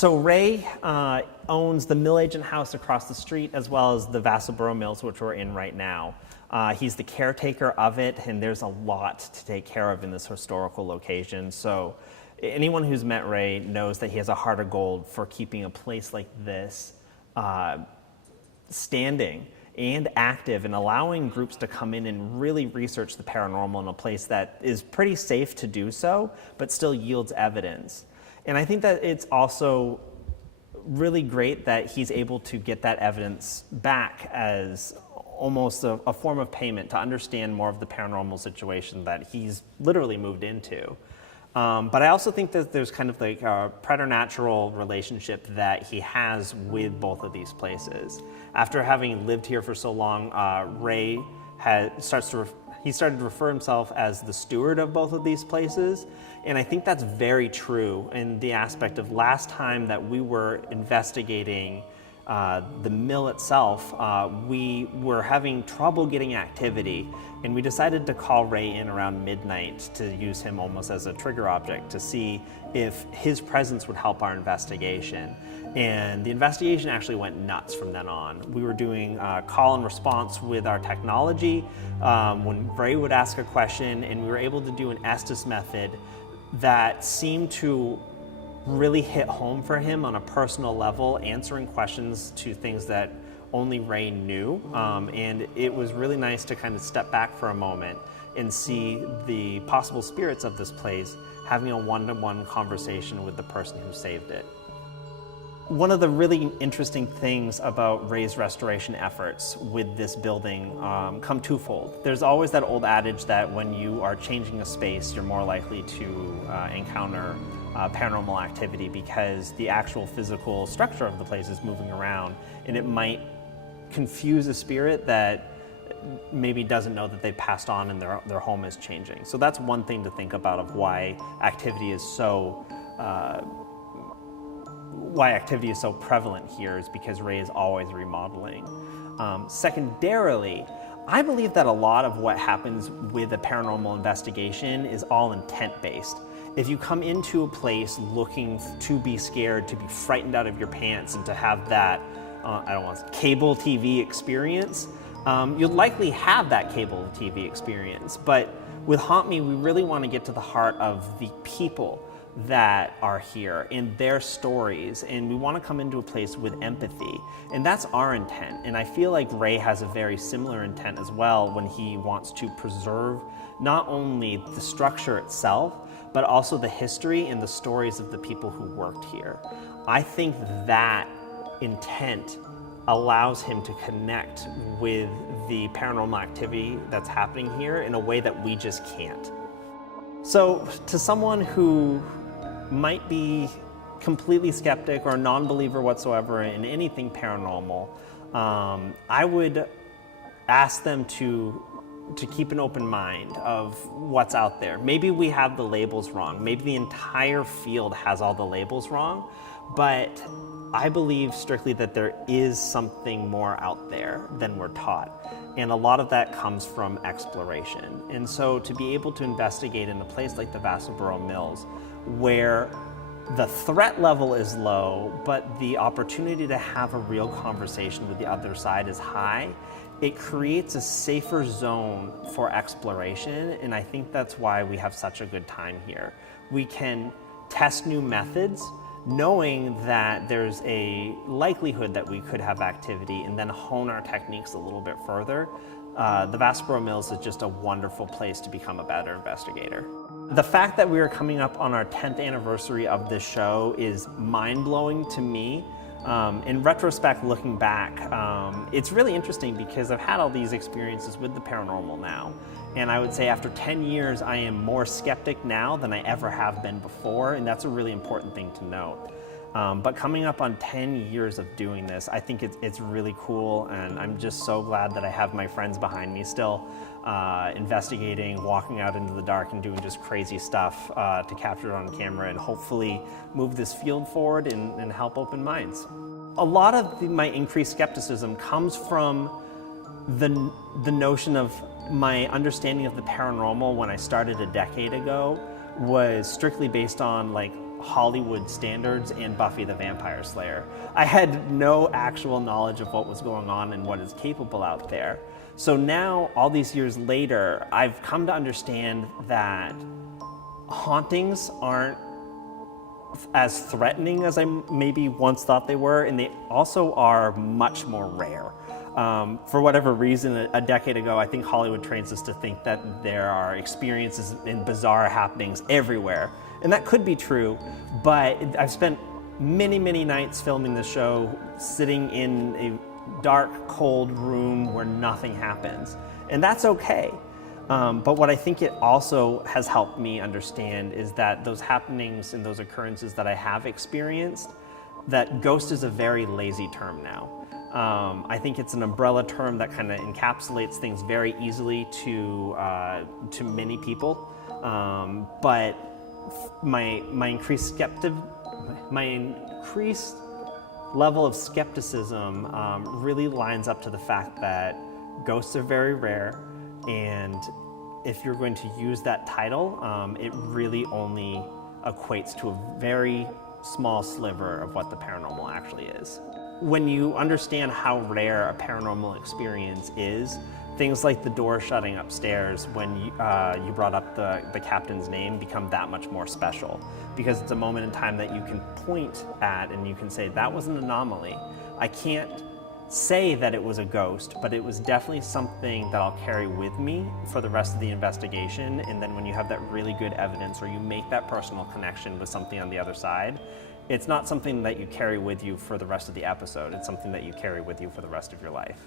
So Ray owns the mill agent house across the street as well as the Vassalboro mills, which we're in right now. He's the caretaker of it, and there's a lot to take care of in this historical location. So anyone who's met Ray knows that he has a heart of gold for keeping a place like this standing and active, and allowing groups to come in and really research the paranormal in a place that is pretty safe to do so, but still yields evidence. And I think that it's also really great that he's able to get that evidence back as almost a form of payment to understand more of the paranormal situation that he's literally moved into. But I also think that there's kind of like a preternatural relationship that he has with both of these places. After having lived here for so long, Ray he started to refer himself as the steward of both of these places. And I think that's very true in the aspect of last time that we were investigating the mill itself, we were having trouble getting activity, and we decided to call Ray in around midnight to use him almost as a trigger object to see if his presence would help our investigation. And the investigation actually went nuts from then on. We were doing call and response with our technology when Ray would ask a question, and we were able to do an Estes method that seemed to really hit home for him on a personal level, answering questions to things that only Ray knew. And it was really nice to kind of step back for a moment and see the possible spirits of this place having a one-to-one conversation with the person who saved it. One of the really interesting things about Ray's restoration efforts with this building come twofold. There's always that old adage that when you are changing a space, you're more likely to encounter paranormal activity because the actual physical structure of the place is moving around, and it might confuse a spirit that maybe doesn't know that they passed on and their home is changing. So that's one thing to think about of why activity is so prevalent here, is because Ray is always remodeling. Secondarily, I believe that a lot of what happens with a paranormal investigation is all intent-based. If you come into a place looking to be scared, to be frightened out of your pants, and to have that, cable TV experience, you'll likely have that cable TV experience. But with Haunt Me, we really want to get to the heart of the people that are here and their stories, and we want to come into a place with empathy, and that's our intent. And I feel like Ray has a very similar intent as well when he wants to preserve not only the structure itself, but also the history and the stories of the people who worked here. I think that intent allows him to connect with the paranormal activity that's happening here in a way that we just can't. So to someone who might be completely skeptic or a non-believer whatsoever in anything paranormal, I would ask them to keep an open mind of what's out there. Maybe we have the labels wrong. Maybe the entire field has all the labels wrong, but I believe strictly that there is something more out there than we're taught. And a lot of that comes from exploration. And so to be able to investigate in a place like the Vassalboro Mills, where the threat level is low, but the opportunity to have a real conversation with the other side is high, it creates a safer zone for exploration. And I think that's why we have such a good time here. We can test new methods, knowing that there's a likelihood that we could have activity, and then hone our techniques a little bit further. The Vassalboro Mills is just a wonderful place to become a better investigator. The fact that we are coming up on our 10th anniversary of this show is mind-blowing to me. In retrospect, looking back, it's really interesting because I've had all these experiences with the paranormal now. And I would say after 10 years, I am more skeptic now than I ever have been before, and that's a really important thing to note. But coming up on 10 years of doing this, I think it's really cool, and I'm just so glad that I have my friends behind me still investigating, walking out into the dark and doing just crazy stuff to capture it on camera and hopefully move this field forward and help open minds. A lot of my increased skepticism comes from the notion of my understanding of the paranormal when I started a decade ago was strictly based on like Hollywood standards and Buffy the Vampire Slayer. I had no actual knowledge of what was going on and what is capable out there. So now, all these years later, I've come to understand that hauntings aren't as threatening as I maybe once thought they were, and they also are much more rare. For whatever reason, a decade ago, I think Hollywood trains us to think that there are experiences and bizarre happenings everywhere. And that could be true, but I've spent many, many nights filming the show, sitting in a dark, cold room where nothing happens. And that's okay. But what I think it also has helped me understand is that those happenings and those occurrences that I have experienced, that ghost is a very lazy term now. I think it's an umbrella term that kind of encapsulates things very easily to many people. But my increased level of skepticism really lines up to the fact that ghosts are very rare, and if you're going to use that title, it really only equates to a very small sliver of what the paranormal actually is. When you understand how rare a paranormal experience is, things like the door shutting upstairs when you brought up the captain's name become that much more special, because it's a moment in time that you can point at and you can say, that was an anomaly. I can't say that it was a ghost, but it was definitely something that I'll carry with me for the rest of the investigation. And then when you have that really good evidence, or you make that personal connection with something on the other side, it's not something that you carry with you for the rest of the episode. It's something that you carry with you for the rest of your life.